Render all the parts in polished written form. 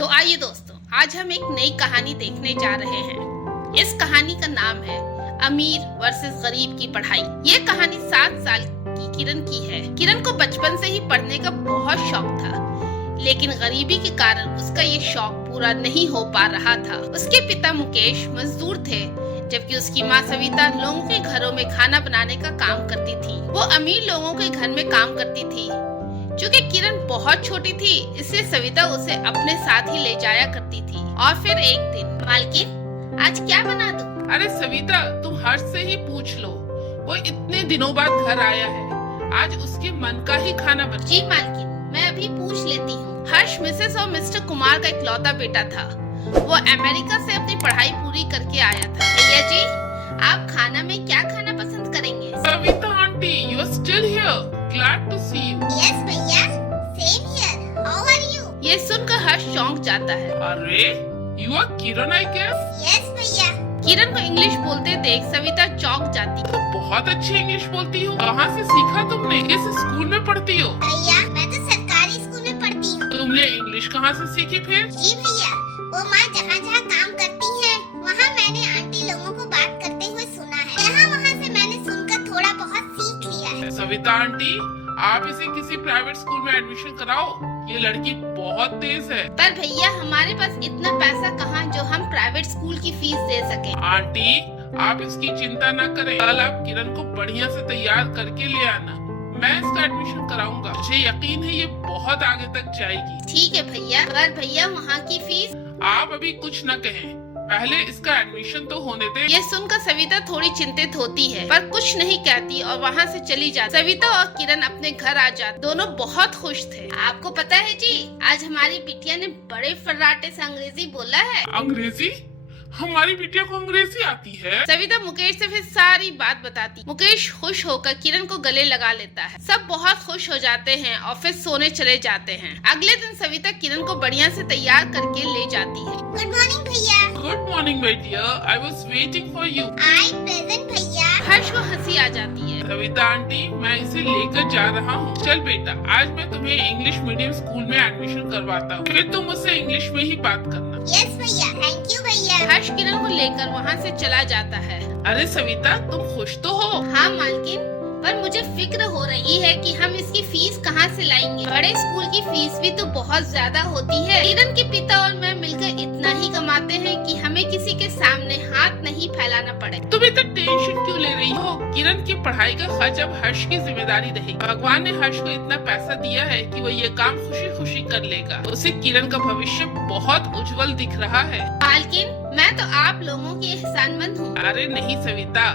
तो आइए दोस्तों, आज हम एक नई कहानी देखने जा रहे हैं। इस कहानी का नाम है अमीर वर्सेस गरीब की पढ़ाई। ये कहानी 7 साल की किरण की है। किरण को बचपन से ही पढ़ने का बहुत शौक था, लेकिन गरीबी के कारण उसका ये शौक पूरा नहीं हो पा रहा था। उसके पिता मुकेश मजदूर थे, जबकि उसकी माँ सविता लोगों के घरों में खाना बनाने का काम करती थी। वो अमीर लोगों के घर में काम करती थी। चूँकि किरण बहुत छोटी थी, इसलिए सविता उसे अपने साथ ही ले जाया करती थी। और फिर एक दिन, मालकिन आज क्या बना दूं? अरे सविता, तुम हर्ष से ही पूछ लो। वो इतने दिनों बाद घर आया है, आज उसके मन का ही खाना बना। जी मालकिन, मैं अभी पूछ लेती हूँ। हर्ष मिसेस और मिस्टर कुमार का इकलौता बेटा था। वो अमेरिका से अपनी पढ़ाई पूरी करके आया था। भैया जी, आप खाना में क्या खाना पसंद करेंगे? Savita aunty, you are still here. Glad to see you. Yes, भैया. Same here. How are you? ये सुनकर हर्ष चौंक जाता है। अरे, you are Kiran I guess. Yes, भैया. किरण को इंग्लिश बोलते देख सविता चौंक जाती है। तो बहुत अच्छी इंग्लिश बोलती हो। कहाँ से सीखा तुमने? किस स्कूल में पढ़ती हो? भैया, मैं तो सरकारी स्कूल में पढ़ती हूँ। तुमने इंग्लिश कहाँ से सीखी फिर? जी भैया, वो माँ जहाँ काम करती है, वहाँ मैंने आंटी लोगों को बात करते हुए सुना है। यहाँ से मैंने सुनकर थोड़ा बहुत सीख लिया है। सविता आंटी, आप इसे किसी प्राइवेट स्कूल में एडमिशन कराओ। ये लड़की बहुत तेज है। पर भैया, हमारे पास इतना पैसा कहाँ जो हम प्राइवेट स्कूल की फीस दे सके। आंटी, आप इसकी चिंता न करें। कल आप किरण को बढ़िया से तैयार करके ले आना। मैं इसका एडमिशन कराऊंगा। मुझे यकीन है ये बहुत आगे तक जाएगी। ठीक है भैया। पर भैया, वहाँ की फीस? आप अभी कुछ न कहें, पहले इसका एडमिशन तो होने दे। ये सुनकर सविता थोड़ी चिंतित होती है, पर कुछ नहीं कहती और वहाँ से चली जाती। सविता और किरण अपने घर आ जाते। दोनों बहुत खुश थे। आपको पता है जी, आज हमारी बिटिया ने बड़े फर्राटे से अंग्रेजी बोला है। अंग्रेजी? हमारी बिटिया को अंग्रेजी आती है? सविता मुकेश से फिर सारी बात बताती। मुकेश खुश होकर किरण को गले लगा लेता है। सब बहुत खुश हो जाते हैं और फिर सोने चले जाते हैं। अगले दिन सविता किरण को बढ़िया से तैयार करके ले जाती है। गुड मॉर्निंग भैया. Good morning my dear, I was waiting for you. I present भैया. हर्ष को हंसी आ जाती है। सविता आंटी, मैं इसे लेकर जा रहा हूँ। चल बेटा, आज मैं तुम्हें इंग्लिश मीडियम स्कूल में एडमिशन करवाता हूँ। फिर तुम मुझसे इंग्लिश में ही बात करना। यस भैया, थैंक यू भैया. हर्ष किरण को लेकर वहाँ से चला जाता है। अरे सविता, तुम खुश तो हो? हाँ मालकिन, पर मुझे फिक्र हो रही है कि हम इसकी फीस कहाँ से लाएंगे। बड़े स्कूल की फीस भी तो बहुत ज्यादा होती है। किरण के पिता और मैं मिलकर इतना ही कमाते हैं कि हमें किसी के सामने हाथ नहीं फैलाना पड़े। तुम इतना टेंशन क्यों ले रही हो? किरण की पढ़ाई का खर्च अब हर्ष की जिम्मेदारी रहेगी। भगवान ने हर्ष को इतना पैसा दिया है कि वो ये काम खुशी खुशी कर लेगा। उसे किरण का भविष्य बहुत उज्जवल दिख रहा है। मालकिन, मैं तो आप लोगों की एहसानमंद हूँ। अरे नहीं सविता,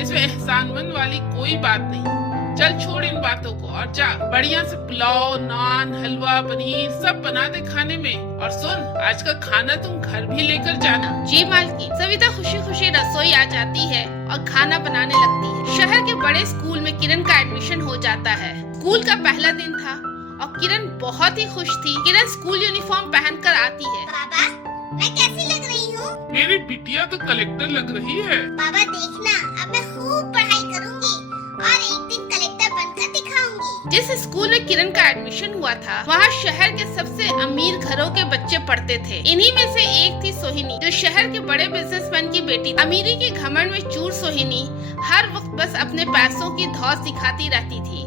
इसमें एहसानमंद वाली कोई बात नहीं। चल छोड़ इन बातों को और जा बढ़िया से पुलाव, नान, हलवा, पनीर सब बना दे खाने में। और सुन, आज का खाना तुम घर भी लेकर जाना। जी मालकिन। सविता खुशी खुशी रसोई आ जाती है और खाना बनाने लगती है। शहर के बड़े स्कूल में किरण का एडमिशन हो जाता है। स्कूल का पहला दिन था और किरण बहुत ही खुश थी। किरण स्कूल यूनिफॉर्म पहनकर आती है। बाबा, मैं कैसी लग रही हूँ? मेरी बिटिया तो कलेक्टर लग रही है। बाबा देखना, अब मैं खूब पढ़ाई करूँगी और एक दिन कलेक्टर बनकर दिखाऊंगी। जिस स्कूल में किरण का एडमिशन हुआ था, वहाँ शहर के सबसे अमीर घरों के बच्चे पढ़ते थे। इन्हीं में से एक थी सोहिनी, जो शहर के बड़े बिजनेसमैन की बेटी थी। अमीरी के घमंड में चूर सोहिनी हर वक्त बस अपने पैसों की धौस दिखाती रहती थी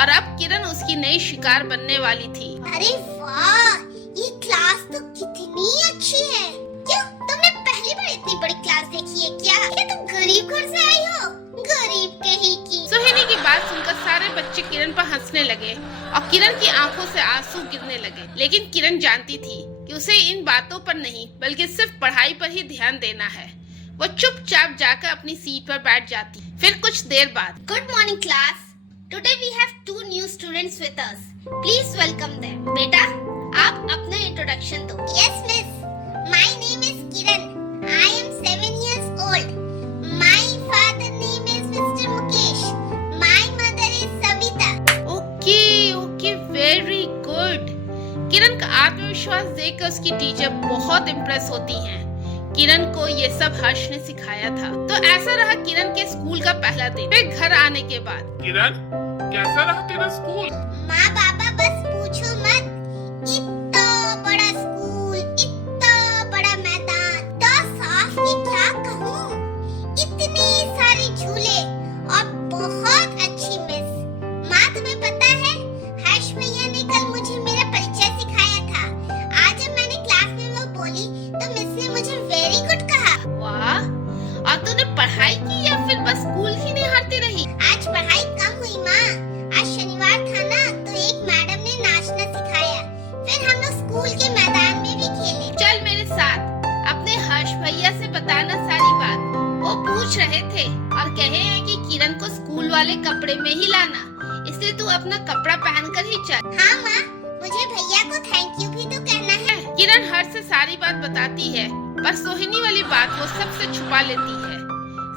और अब किरण उसकी नई शिकार बनने वाली थी। अरे वाह, ये क्लास तो कितनी अच्छी है। क्यों, तुमने पहली बार इतनी बड़ी क्लास देखी है क्या? क्या तुम गरीब घर से आई हो? गरीब कहीं की। सोहिनी की बात सुनकर सारे बच्चे किरण पर हंसने लगे और किरण की आंखों से आंसू गिरने लगे। लेकिन किरण जानती थी कि उसे इन बातों पर नहीं, बल्कि सिर्फ पढ़ाई पर ही ध्यान देना है। वो चुपचाप जाकर अपनी सीट पर बैठ जाती। फिर कुछ देर बाद, good morning class. Today we have 2 new students with us. Please welcome them. बेटा, आप अपना इंट्रोडक्शन दो. Yes miss. My name is Kiran. I am 7 years old. My father name is mister Mukesh. My mother is Savita. Okay okay, very good. Kiran का आत्मविश्वास देखकर उसकी teacher बहुत impress होती हैं। किरण को ये सब हर्ष ने सिखाया था। तो ऐसा रहा किरण के स्कूल का पहला दिन। फिर घर आने के बाद, किरण, कैसा रहा तेरा स्कूल? माँ बाबा बस पूछो मत. इतना बड़ा स्कूल, पूछ रहे थे और कहे हैं कि किरण को स्कूल वाले कपड़े में ही लाना, इसलिए तू अपना कपड़ा पहनकर ही चल। हाँ माँ, मुझे भैया को थैंक यू भी तो कहना है। किरण हर्ष से सारी बात बताती है, पर सोहिनी वाली बात वो सबसे छुपा लेती है।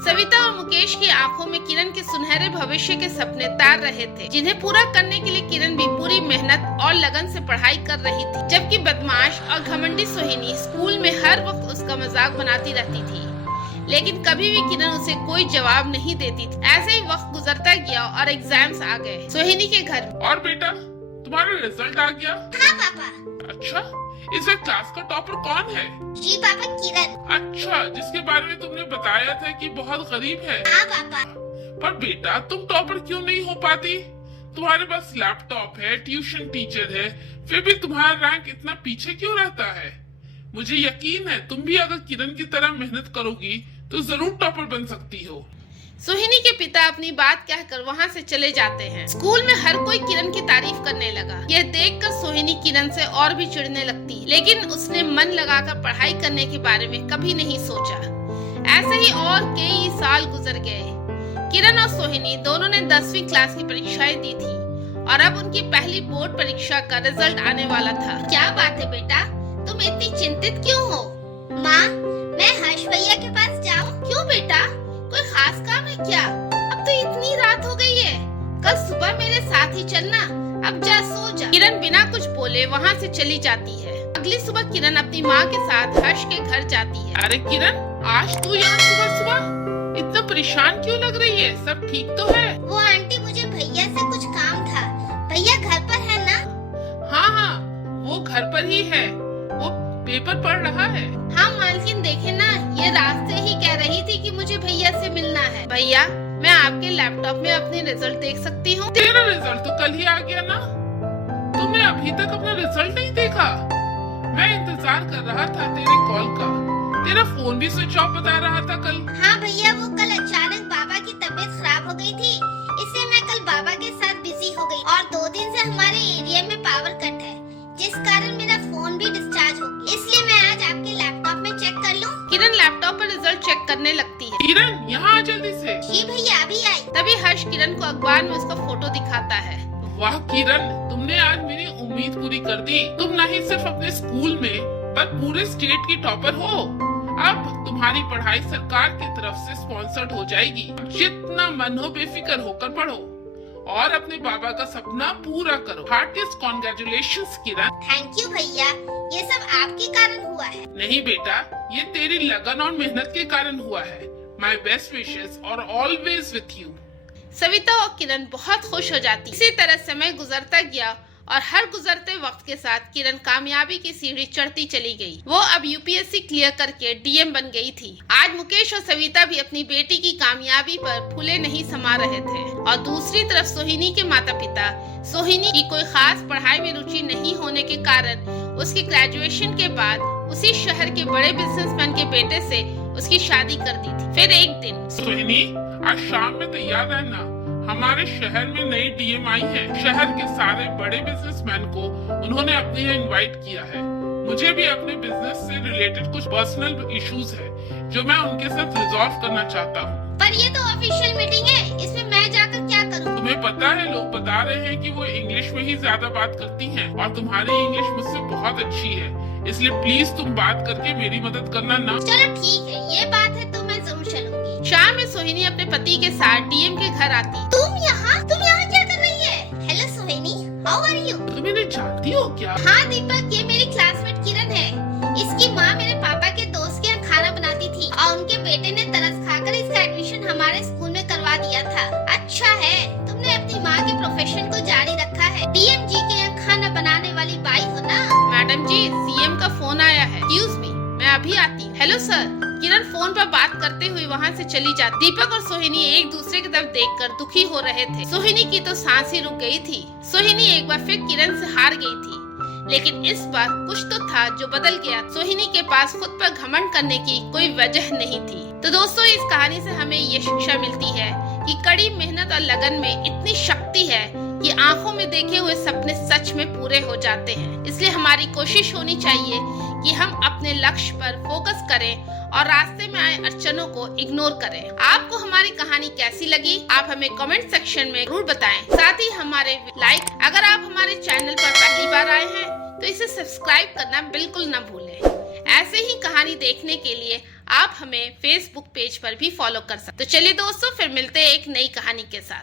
सविता और मुकेश की आंखों में किरण के सुनहरे भविष्य के सपने तार रहे थे, जिन्हें पूरा करने के लिए किरण भी पूरी मेहनत और लगन से पढ़ाई कर रही थी, जबकि बदमाश और घमंडी सोहिनी स्कूल में हर वक्त उसका मजाक बनाती रहती थी, लेकिन कभी भी किरण उसे कोई जवाब नहीं देती थी। ऐसे ही वक्त गुजरता गया और एग्जाम्स आ गए। सोहिनी के घर और बेटा, तुम्हारा रिजल्ट आ गया? हाँ पापा। अच्छा, इस क्लास का टॉपर कौन है? जी पापा, किरण। अच्छा, जिसके बारे में तुमने बताया था कि बहुत गरीब है। हाँ पापा। पर बेटा, तुम टॉपर क्यों नहीं हो पाती? तुम्हारे पास लैपटॉप है, ट्यूशन टीचर है, फिर भी तुम्हारा रैंक इतना पीछे क्यों रहता है? मुझे यकीन है तुम भी अगर किरण की तरह मेहनत करोगी तो जरूर टॉपर बन सकती हो। सोहिनी के पिता अपनी बात कहकर वहाँ से चले जाते हैं। स्कूल में हर कोई किरण की तारीफ करने लगा। यह देखकर सोहिनी किरण से और भी चिढ़ने लगती, लेकिन उसने मन लगाकर पढ़ाई करने के बारे में कभी नहीं सोचा। ऐसे ही और कई साल गुजर गए। किरण और सोहिनी दोनों ने 10वीं क्लास की परीक्षाएं दी थी और अब उनकी पहली बोर्ड परीक्षा का रिजल्ट आने वाला था। क्या बात है बेटा, तुम इतनी चिंतित क्यों हो? माँ, मैं हर्ष भैया के पास जाऊँ? क्यों बेटा, कोई खास काम है क्या? अब तो इतनी रात हो गई है, कल सुबह मेरे साथ ही चलना। अब जा सो जा। किरण बिना कुछ बोले वहाँ से चली जाती है। अगली सुबह किरण अपनी माँ के साथ हर्ष के घर जाती है। अरे किरण, आज तू यहाँ सुबह सुबह इतना परेशान क्यों लग रही है? सब ठीक तो है? वो आंटी, मुझे भैया से कुछ काम था। भैया घर पर है ना? हाँ हाँ, वो घर पर ही है, वो पेपर पढ़ रहा है। हाँ मालकिन, देखे ना, ये रास्ते ही कह रही थी कि मुझे भैया से मिलना है। भैया, मैं आपके लैपटॉप में अपने रिजल्ट देख सकती हूँ? तेरा रिजल्ट तो कल ही आ गया ना, तुमने अभी तक अपना रिजल्ट नहीं देखा? मैं इंतजार कर रहा था तेरे कॉल का, तेरा फोन भी स्विच ऑफ बता रहा था कल। हाँ भैया, वो कल अचानक बाबा की तबीयत खराब हो गई थी, इसलिए मैं कल बाबा के साथ बिजी हो गई। और 2 दिन से हमारे एरिया में पावर कट है, जिस कारण मेरा फोन भी डिस्चार्ज हो गया, इसलिए मैं आज आपके लैपटॉप में चेक कर लूं? किरण लैपटॉप पर रिजल्ट चेक करने लगती है। किरण, यहाँ आ जल्दी से। जी भैया, अभी आई। तभी हर्ष किरण को अखबार में उसका फोटो दिखाता है। वाह किरण, तुमने आज मेरी उम्मीद पूरी कर दी। तुम न ही सिर्फ अपने स्कूल में पर पूरे स्टेट की टॉपर हो। अब तुम्हारी पढ़ाई सरकार की तरफ से स्पॉन्सर्ड हो जाएगी। जितना मन हो बेफिक्र होकर पढ़ो और अपने बाबा का सपना पूरा करो। Heartiest congratulations Kiran. Thank you भैया, ये सब आपके कारण हुआ है। नहीं बेटा, ये तेरी लगन और मेहनत के कारण हुआ है। माय बेस्ट विशेस और ऑलवेज विथ यू। सविता और किरण बहुत खुश हो जाती। इसी तरह समय गुजरता गया और हर गुजरते वक्त के साथ किरण कामयाबी की सीढ़ी चढ़ती चली गई। वो अब यूपीएससी क्लियर करके डीएम बन गई थी। आज मुकेश और सविता भी अपनी बेटी की कामयाबी पर फूले नहीं समा रहे थे और दूसरी तरफ सोहिनी के माता पिता सोहिनी की कोई खास पढ़ाई में रुचि नहीं होने के कारण उसकी ग्रेजुएशन के बाद उसी शहर के बड़े बिजनेसमैन के बेटे से उसकी शादी कर दी थी। फिर एक दिन सोहिनी, आज शाम में तैयार रहना, हमारे शहर में नई डीएम आई है। शहर के सारे बड़े बिजनेसमैन को उन्होंने अपने यहाँ इनवाइट किया है। मुझे भी अपने बिजनेस से रिलेटेड कुछ पर्सनल इश्यूज है जो मैं उनके साथ रिजॉल्व करना चाहता हूँ। पर ये तो ऑफिशियल मीटिंग है, इसमें मैं जाकर क्या करूँ? तुम्हें पता है, लोग बता रहे हैं कि वो इंग्लिश में ही ज्यादा बात करती हैं और तुम्हारी इंग्लिश मुझसे बहुत अच्छी है, इसलिए प्लीज तुम बात करके मेरी मदद करना ना। चलो ठीक है, ये बात है तो मैं जरूर चलूंगी। शाम में सोहिनी अपने पति के साथ डीएम के घर आती। तुम यहाँ क्या कर रही है? Hello Sohini, how are you? तुम इन्हें जानती हो क्या? हाँ दीपक, ये मेरी क्लासमेट किरण है। इसकी माँ मेरे पापा के दोस्त के यहाँ खाना बनाती थी और उनके बेटे ने तरस खाकर इसका एडमिशन हमारे स्कूल में करवा दिया था। अच्छा है, तुमने अपनी माँ के प्रोफेशन को जारी रखा है। डीएम जी के यहाँ खाना बनाने वाली बाई हो ना? मैडम जी, सीएम का फोन आया है। एक्सक्यूज मी, मैं अभी आती हूँ। Hello sir. किरण फोन पर बात करते हुए वहाँ से चली जाती। दीपक और सोहिनी एक दूसरे की तरफ देखकर दुखी हो रहे थे। सोहिनी की तो सांस ही रुक गई थी। सोहिनी एक बार फिर किरण से हार गई थी, लेकिन इस बार कुछ तो था जो बदल गया। सोहिनी के पास खुद पर घमंड करने की कोई वजह नहीं थी। तो दोस्तों, इस कहानी से हमें ये शिक्षा मिलती है कि कड़ी मेहनत और लगन में इतनी शक्ति है कि आंखों में देखे हुए सपने सच में पूरे हो जाते हैं। इसलिए हमारी कोशिश होनी चाहिए कि हम अपने लक्ष्य पर फोकस करें और रास्ते में आए अड़चनों को इग्नोर करें। आपको हमारी कहानी कैसी लगी, आप हमें कमेंट सेक्शन में जरूर बताएं। साथ ही हमारे लाइक, अगर आप हमारे चैनल पर पहली बार आए हैं तो इसे सब्सक्राइब करना बिल्कुल न भूलें। ऐसे ही कहानी देखने के लिए आप हमें फेसबुक पेज पर भी फॉलो कर सकते। तो चलिए दोस्तों, फिर मिलते हैं एक नई कहानी के साथ।